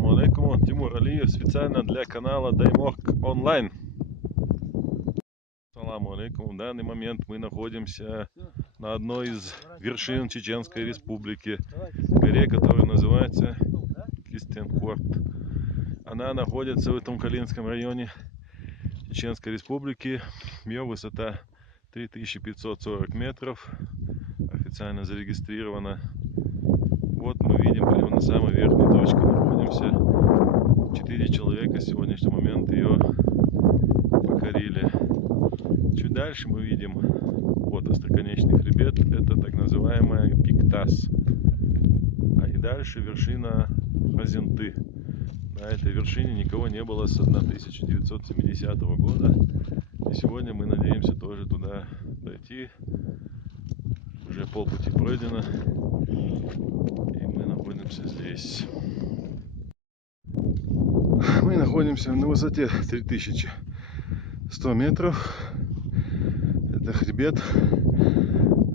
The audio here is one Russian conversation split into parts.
Ассаламу алейкум, Тимур Алиев специально для канала Даймок Онлайн. Ассаламу алейкум. В данный момент мы находимся на одной из вершин Чеченской Республики, горе, которая называется Кистенкорт. Она находится в Тумкалинском районе Чеченской Республики. Ее высота 3540 метров, официально зарегистрирована. Вот мы видим, прямо на самой верхней точке находимся. 4 человека в сегодняшний момент ее покорили. Чуть дальше мы видим вот остроконечный хребет. Это так называемая Пик-Тас. А и дальше вершина Хазенты. На этой вершине никого не было с 1970 года. И сегодня мы надеемся тоже туда дойти. Уже полпути пройдено. И мы находимся здесь. Мы находимся на высоте 3100 метров. Это хребет,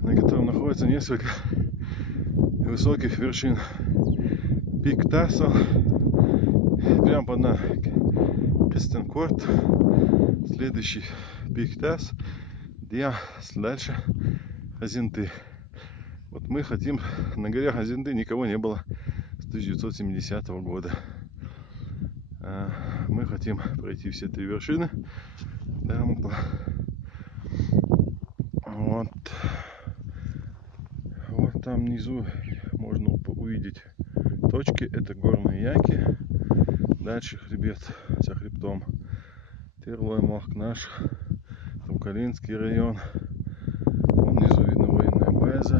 на котором находится несколько высоких вершин. Пик Таса. Прямо под нами Кистенкорт. Следующий Пик Тас. Дальше Хазенты. Вот мы хотим, на горе Хазенты никого не было с 1970 года. Мы хотим пройти все 3 вершины. Вот там внизу можно увидеть точки. Это горные яки. Дальше хребет за хребтом Терлой Махнаш, Тумкалинский район. Вон внизу видно военная база.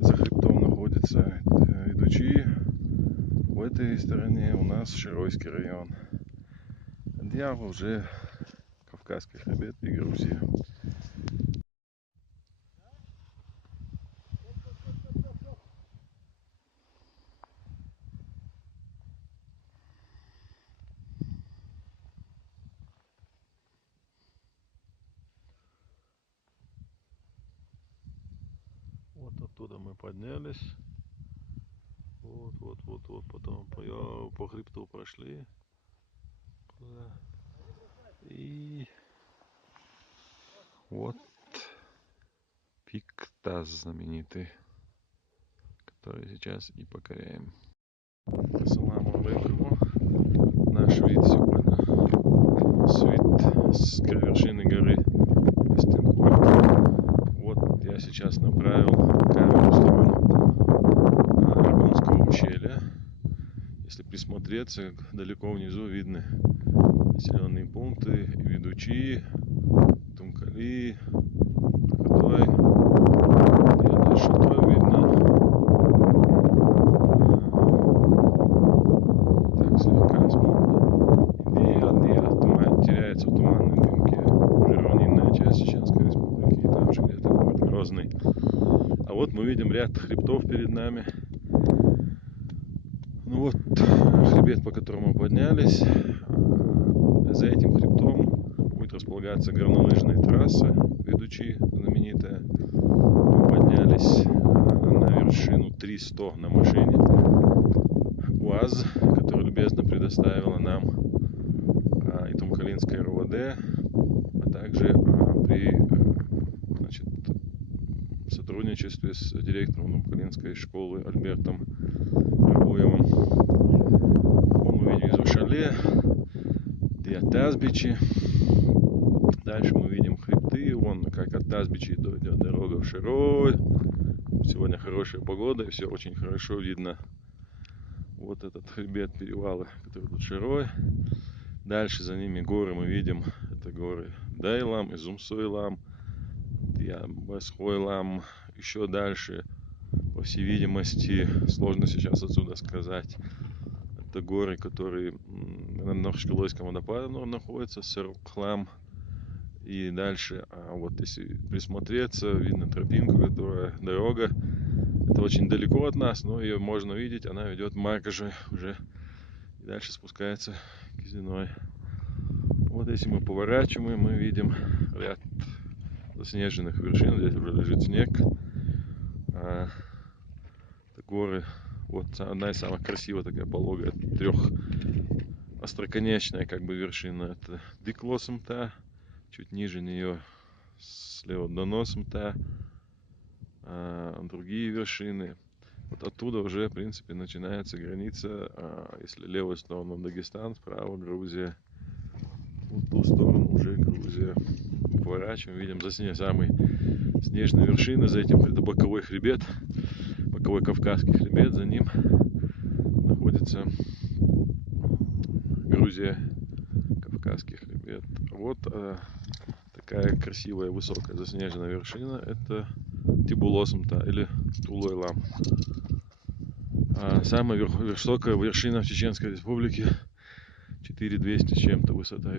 За хребтом находится Ведучи. В этой стороне у нас Широйский район. Дьява уже Кавказский хребет и Грузия. Вот оттуда мы поднялись. Вот, потом по хребту прошли. И вот Пик Тас знаменитый, который сейчас и покоряем. Ассаламу алейкум. Наш вид сегодня с вершины горы Кистенкорт. Вот я сейчас направил камеру в сторону Аргунского ущелья. Если присмотреться, далеко внизу видны населенные пункты Ведучи, Тумкали, Хатой. Где-то Шатой видно. Так, слегка смутно. Теряется в туманной дымке уже равнинная часть Чеченской Республики. И там же где-то город Грозный. А вот мы видим ряд хребтов перед нами. Ну вот хребет, по которому мы поднялись. За этим хребтом будет располагаться горнолыжная трасса Ведучи, знаменитая. Мы поднялись на вершину 300 на машине УАЗ, которую любезно предоставила нам и Тумкалинская РОВД, а также при сотрудничестве с директором Тумкалинской школы Альбертом Рабуевым. Мы видим из шале Тазбичи. Дальше мы видим хребты. Вон как от Тазбичи идет дорога в Широй. Сегодня хорошая погода и все очень хорошо видно. Вот этот хребет, перевалы, который тут Широй. Дальше за ними горы мы видим. Это горы Дайлам, Изумсойлам, Басхойлам. Еще дальше, по всей видимости, сложно сейчас отсюда сказать. Это горы, которые на Нахчкалойском водопаде находятся, Сырхлам. И дальше, вот если присмотреться, видно тропинку, которая дорога. Это очень далеко от нас, но ее можно видеть. Она ведет в Маркаже уже. И дальше спускается к Кизиной. Вот если мы поворачиваем, мы видим ряд заснеженных вершин. Здесь уже лежит снег. Это горы Вот одна из самых красивых, такая пологая, остроконечная как бы вершина. Это Диклосмта, чуть ниже нее слева Доносмта, другие вершины. Вот оттуда уже, в принципе, начинается граница. Если левую сторону Дагестан, справа Грузия, вот ту сторону уже Грузия. Поворачиваем, видим самые снежные вершины. За этим это боковой хребет, боковой Кавказский хребет. За ним находится Грузия, Кавказский хребет. Вот такая красивая, высокая заснеженная вершина. Это Тибулосмта или Тулой-Лам. Самая высокая вершина в Чеченской Республике, 4200 с чем-то высота.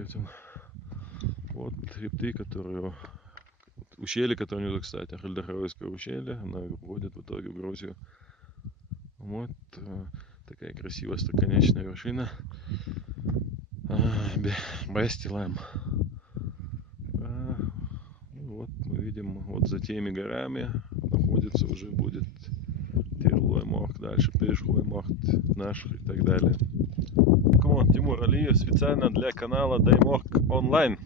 Вот хребты, которые... Ущелье, которое внизу, кстати, Хальдахровское ущелье, она вводит в итоге в Грузию. Вот такая красивая остроконечная вершина. Бестилам. Вот мы видим, вот за теми горами находится уже будет Терлой-Мохт, дальше Пешхой-Мохт наш и так далее. Тимур Алиев специально для канала Дайморг онлайн.